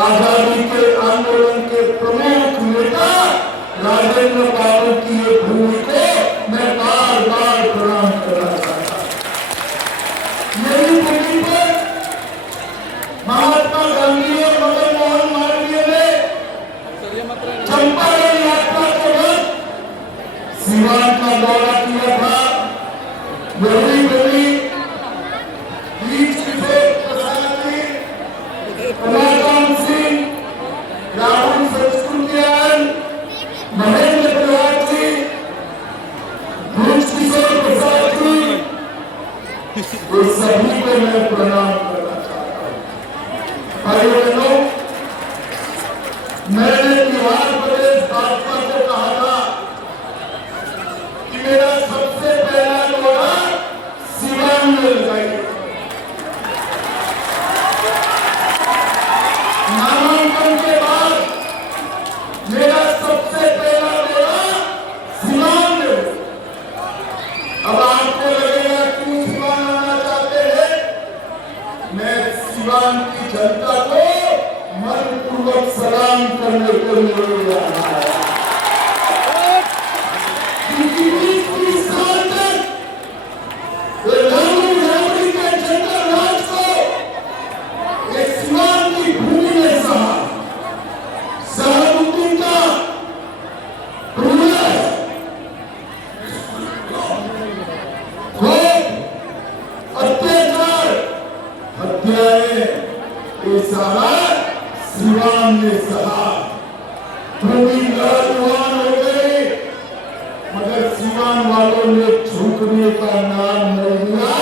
आजादी के आंदोलन के प्रमुख नेता राजेंद्र बाबू की ये भूमि को मैं बार बार प्रणाम करना चाहता हूं। यही भूमि पर महात्मा गांधी और मदन मोहन मालवीय ने चंपारण यात्रा के वक्त सीवान का दौरा किया था। वही वही बीच किशोर प्रसाद जी, कमलकांत सिंह, राहुल सचकुटियान, महेंद्र प्रसाद जी, किशोर प्रसाद जी, वो सभी को मैं प्रणाम करना चाहता हूँ। भाइयों बहनों, मैंने बिहार प्रदेश भाजपा को कहा था कि मेरा सबसे पहला दौरा सीवान में लगाइए। नामांकन के बाद मेरा सबसे पहला दौरा सीवान में। अब आपको लगेगा क्यों सीवान आना चाहते हैं? मैं सीवान की जनता को मनपूर्वक सलाम करने के लिए जा रहा है। सीवान ने सहा, भूमि नौजवान हो गई, मगर सीवान वालों ने झुकने का नाम नहीं लिया।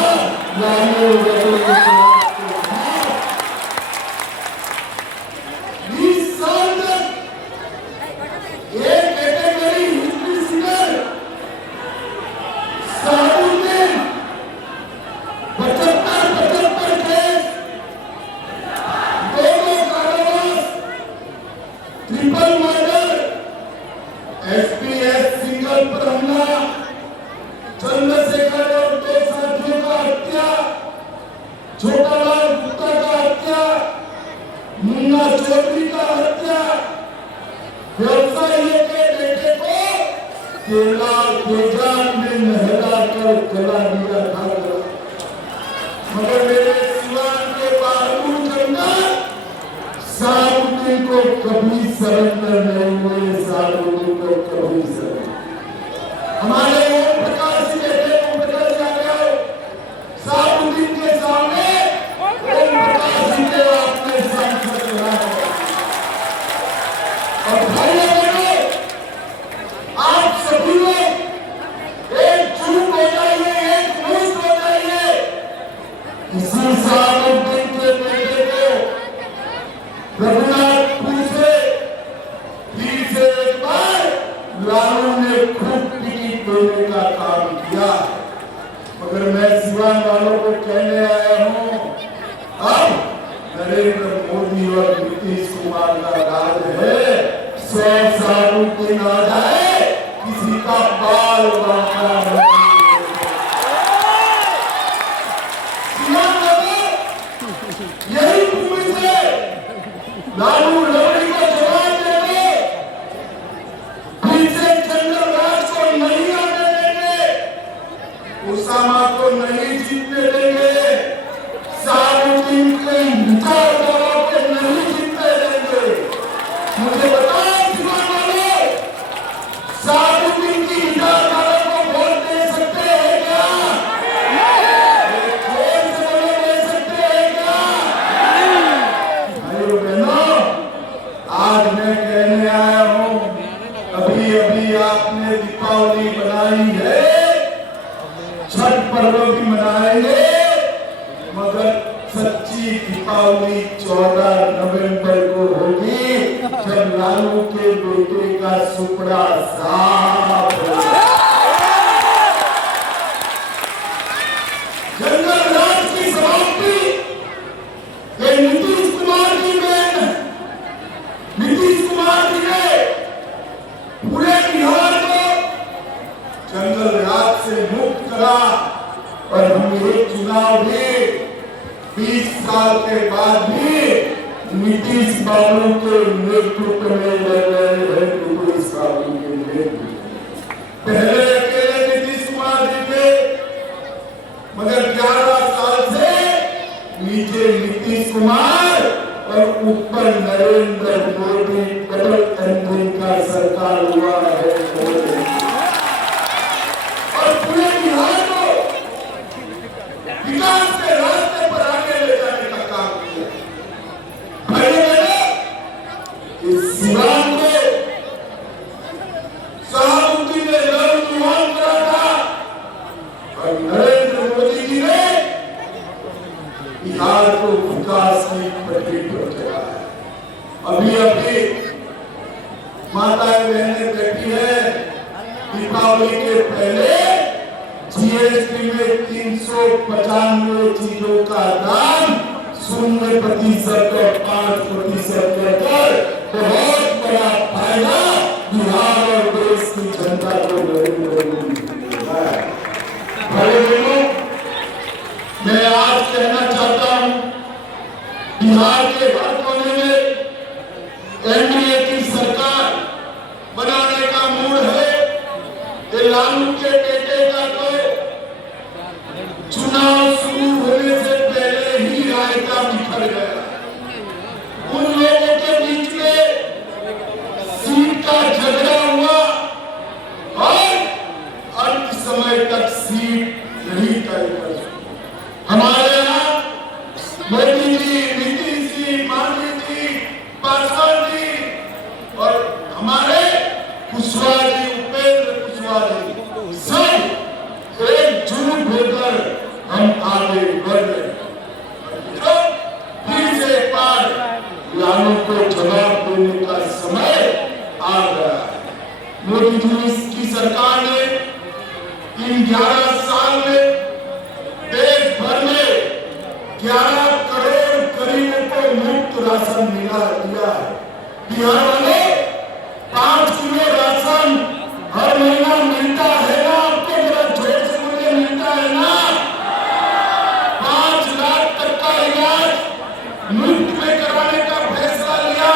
ट्रिपल मर्डर, एसपीएस सिंगल पर हमला, चंद्रशेखर और दो साथियों का हत्या, छोटालाल गुप्ता का हत्या, मुन्ना चौधरी का हत्या, व्यवसायी के बेटे को केला बेजान में नहला कर जला दिया था। मगर मेरे सीवान के बहादुर जवान साबुद्दीन को कभी सरेंडर नहीं हुए, साबुद्दीन को कभी सरेंडर। हमारे ओम प्रकाश जी कहते, ओम प्रकाश आ गए साबुद्दीन के सामने, ओम प्रकाश जी के आपने सांसद रहा। और भाइयों बहनों, आप सभी लोग एकजुट हो जाइए, एकमुश्त हो जाइए। इसी साबुद्दीन के बेटे को रघुनाथपुर से फिर से एक बार लालू ने खूब टिकट देने का काम किया। मगर मैं सीवान वालों को कहने आया हूं, अब नरेंद्र मोदी और नीतीश कुमार का राज है। 100 सालों की ना जाए, किसी का बाल बांका नहीं। यही भूमि से लालू लवड़ी को जवाब देंगे, फिर से जनरल राज को नहीं आने देंगे, उसामा को नहीं जीतने देंगे, साबुद्दीन के विचार दबाव के नहीं जीतने देंगे। मुझे बताओ सीवान वालों, साबुद्दीन की विचारधारा को वोट दे सकते हैं क्या? जोर से बोलो, दे सकते हैं क्या? भाइयों बहनों, आज मैं कहने आया हूं, अभी अभी आपने दीपावली मनाई है, छठ पर्व भी मनाएंगे, मगर सच्ची दीपावली 14 नवंबर को होगी, जब लालू के बेटे का सुपड़ा साफ होगा। जनरल राज की समाप्ति ये नीतीश कुमार की देन है। नीतीश कुमार जी ने पूरे बिहार को जंगल राज से मुक्त करा, और हम ये चुनाव भी 20 साल के बाद भी नीतीश बाबू के नेतृत्व में लड़ रहे हैं। नीतीश बाबू के नेतृत्व पहले अकेले नीतीश कुमार जी थे, मगर 11 साल से नीचे नीतीश कुमार और ऊपर नरेंद्र मोदी डबल इंजन का सरकार हुआ है और पूरे बिहार को विकास के रास्ते पर आगे ले जाने का काम किया। इस सिवान को सहानुभूति ने नौजवान करा था और नरेंद्र मोदी जी ने बिहार को विकास की पटरी पर चला है। अभी माता बहनें बैठी है, दीपावली के पहले जीएसटी में 395 चीजों का दाम 0% और 5% कर बहुत बड़ा फायदा बिहार और देश की जनता को नरेंद्र मोदी देता है। मैं आज कहना चाहता हूं, बिहार के हर कोने में एनडीए की सरकार बनाने का मूड है। ये लालू के बेटे का तो चुनाव शुरू होने से पहले ही रायता बिखर गया। उन लोगों के बीच में सीट का झगड़ा हुआ और अंत समय तक सीट नहीं तय कर सकी। हमारे यहाँ मोदी जी, नीतीश जी, मांझी जी, पासवान जी और हमारे कुशवाहा जी, उपेंद्र कुशवाहा जी सब एकजुट होकर हम आगे बढ़ रहे हैं। फिर से एक बार लालू को जवाब देने का समय आ गया है। मोदी जी की सरकार ने इन 11 साल में देश भर में 11 करोड़ गरीबों को मुफ्त राशन दिया है। बिहार में 5 किलो राशन हर महीना मिलता है ना? आपको जरा जोर से मुझे मिलता है ना? 5 लाख तक का इलाज मुफ्त में कराने का फैसला लिया।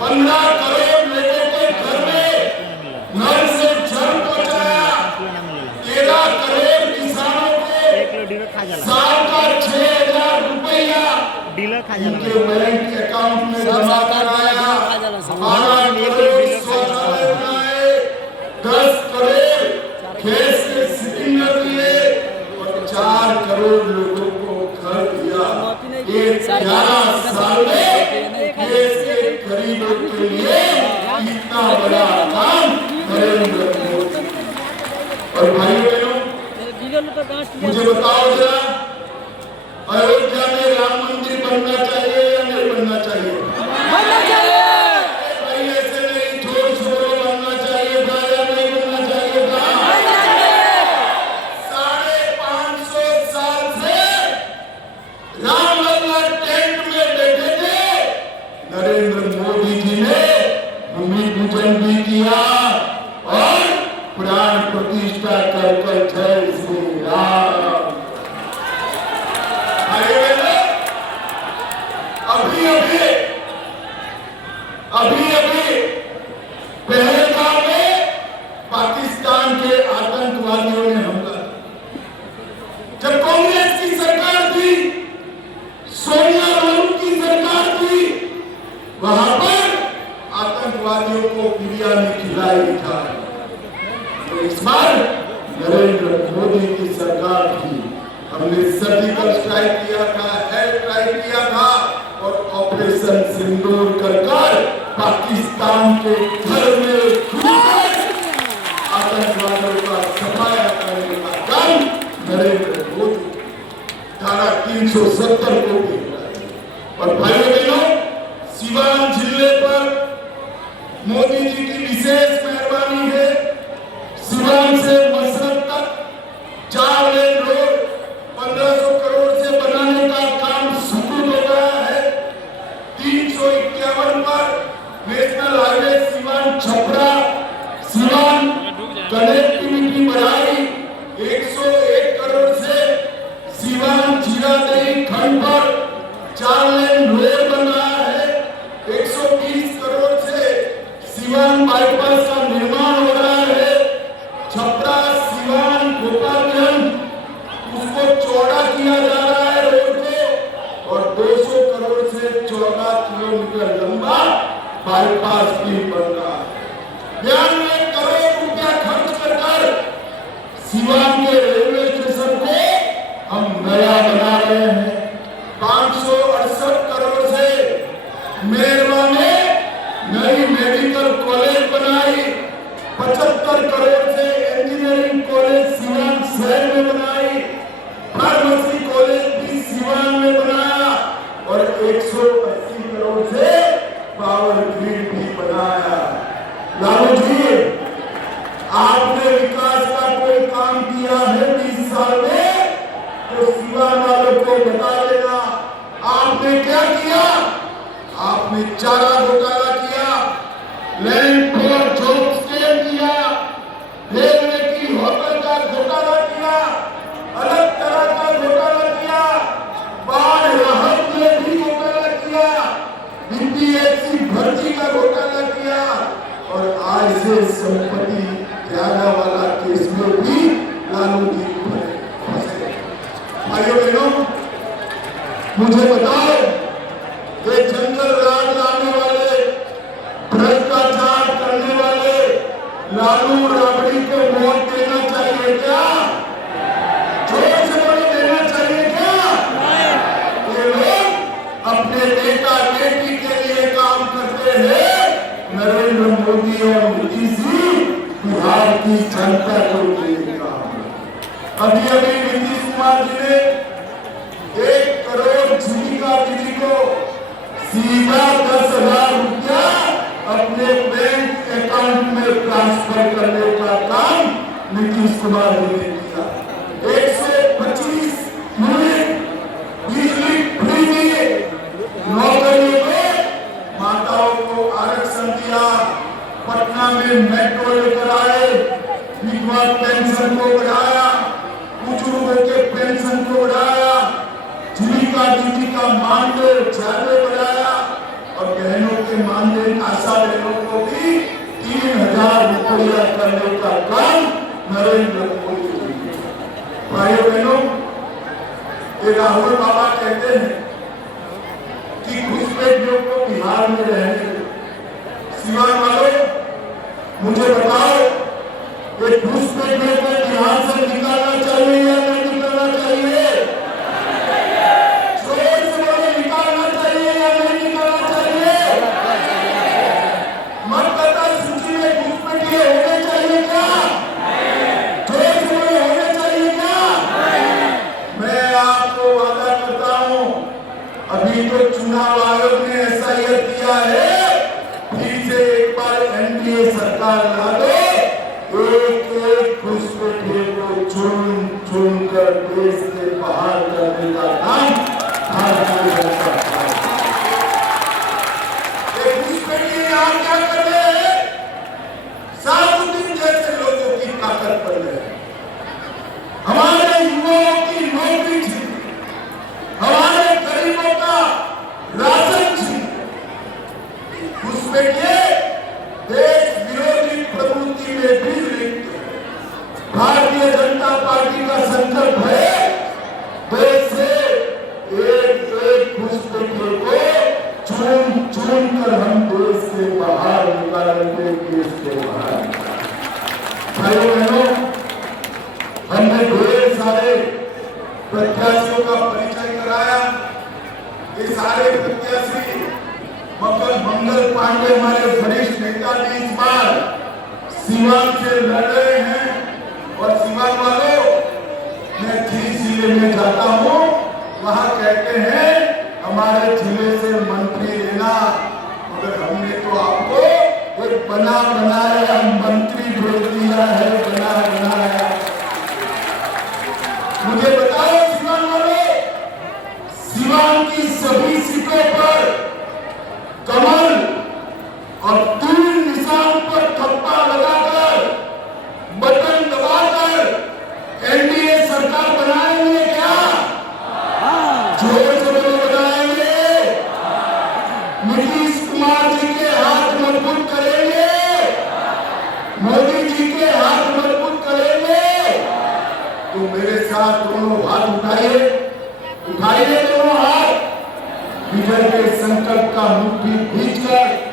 15 करोड़ लोगों के घर में नल से जल पहुंचाया। 13 करोड़ किसानों को साल का 6,000 रुपया उनके बैंक अकाउंट में जमा कराया। 12 करोड़ शौचालय बनाए, 10 करोड़ गैस के सिलेंडर दिए और 4 करोड़ लोगों को घर दिया। ये 11 साल में देश के गरीबों के लिए इतना बड़ा काम नरेंद्र मोदी। और भाइयों बहनों, मुझे बताओ जरा, अयोध्या में राम मंदिर बनना चाहिए या नहीं बनना चाहिए? बनना चाहिए। भाई ऐसे नहीं, छोड़ छोड़ो, बनना चाहिए था या नहीं बनना चाहिए था? बनना चाहिए। 550 साल से राम लल्ला टेंट में बैठे थे। नरेंद्र मोदी जी ने भूमि पूजन भी किया और प्राण प्रतिष्ठा कर जय श्री राम। अभी पहलगाम में पाकिस्तान के आतंकवादियों ने हमला। जब कांग्रेस की सरकार थी, सोनिया गांधी की सरकार थी, वहां पर आतंकवादियों को बिरयानी खिलाई था। तो इस बार नरेंद्र मोदी की सरकार थी, हमने सर्जिकल स्ट्राइक किया था, एयर स्ट्राइक किया था और ऑपरेशन सिंदूर कर पाकिस्तान के घर में आतंकवादियों का सफाया करने का काम नरेंद्र मोदी। धारा 370 को भी। और भाइयों बहनों, सिवान जिले पर मोदी जी की विशेष मेहरबानी है। सिवान से मसरत तक 4 लेन रोड 1500 करोड़ से बनाने का काम शुरू हो गया है। 351 पर national highway Siwan Chhapra Siwan connectivity बढ़ाई। 101 करोड़ से सिवान जीरादेई खंड पर 4 लेन रोड बना बाईपास भी बन रहा है। 92 करोड़ रुपया खर्च कर सिवान के रेलवे स्टेशन को हम नया बना रहे हैं। 568 करोड़ से मेरवा में नई मेडिकल कॉलेज बनाई। 75 करोड़ से इंजीनियरिंग कॉलेज सिवान शहर में बनाई। फार्मेसी कॉलेज भी सिवान में बनाया और 180 करोड़ से पावर ग्रिड भी बनाया। लालू जी, आपने विकास का कोई काम किया है 20 साल में तो सिवान वालों को बता देना। आपने क्या किया? आपने चारा घोटाला किया, लैंड फॉर जॉब स्कैम किया, रेलवे की होटल का घोटाला किया, अलग तरह का घोटाला किया, बाढ़ राहत में भी घोटाला किया, बीपीएससी भर्ती का घोटाला किया और आज से संपत्ति ज्यादा वाला केस में भी लालू जी फंसे। भाइयों बहनों, मुझे बताओ, ये जंगल राज लाने वाले, भ्रष्टाचार करने वाले लालू राबड़ी को वोट देना चाहिए क्या? जोर से बोलो, देना चाहिए क्या? ये लोग अपने नेता बेटी के लिए काम करते हैं। नरेंद्र मोदी और नीतीश जी बिहार की जनता को देगा। अभी नीतीश कुमार जी ने 1 करोड़ जीविका दीदी को सीधा 10,000 रुपया अपने बैंक अकाउंट में ट्रांसफर करने का काम नीतीश कुमार जी ने किया। 125 यूनिट बिजली फ्री दिए, नौकरियों में माताओं को आरक्षण दिया, पटना में मेट्रो लेकर आए, विधवा पेंशन को बढ़ाया, बुजुर्गों के पेंशन को बढ़ाया, जीविका दीदी का मानदेय ज्यादा बढ़ाया और बहनों के मानदेय, आशा बहनों को भी 3,000 रुपया करने का काम नरेंद्र मोदी जी। भाइयों बहनों, ये राहुल बाबा कहते हैं कि घुसपैठियों को बिहार में रहने दो। सिवान वालों, मुझे बताओ, ये घुसपैठियों को बिहार से निकालना चाहिए या नहीं निकालना चाहिए? जोर से बोलो, निकालना चाहिए या नहीं निकालना चाहिए? मतदाता सूची में घुसपैठिए होने चाहिए क्या? जोर से बोलो, होने चाहिए क्या? मैं आपको वादा करता हूं, अभी तो चुनाव आयोग ने SIR किया है, फिर से एक बार एनडीए सरकार ला दो, एक घुसपैठिए को चुन चुन कर देश से बाहर करने का काम भारतीय जनता पार्टी। घुसपैठिए यहाँ क्या कर रहे हैं? साबुद्दीन जैसे लोगों की ताकत पर रहे, हमारे युवाओं की नौकरी छीन, हमारे गरीबों का राशन छीन। घुसपैठिए देश विरोधी प्रवृत्ति में भी लिप्त है। भारतीय जनता पार्टी का संकल्प है देश से एक घुसपैठिए को चुन चुन कर हम देश से बाहर निकालेंगे, देश से बाहर। भाइयों बहनों, हमने ढेर सारे प्रत्याशियों का परिचय कराया। ये सारे प्रत्याशी मंगल पांडे हमारे वरिष्ठ नेता भी इस बार सिवान से लड़ रहे हैं और सिवान वालों, मैं जिस जिले में जाता हूं वहां कहते हैं हमारे जिले से मंत्री लेना, मगर हमने तो आपको एक बना बनाया मंत्री भेज दिया है, बना बनाया। मुझे बताओ सिवान वालों, सिवान की सभी सीटों पर कमल और 3 निशान पर थप्पा लगाकर, बटन दबाकर एनडीए सरकार बनाएंगे क्या? जोर से बोलो, बनाएंगे। नीतीश कुमार जी के हाथ मजबूत करेंगे, मोदी जी के हाथ मजबूत करेंगे। तो मेरे साथ दोनों हाथ उठाइए, उठाइए दोनों हाथ, विजय के संकल्प का मुट्ठी भींचकर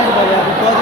आज भले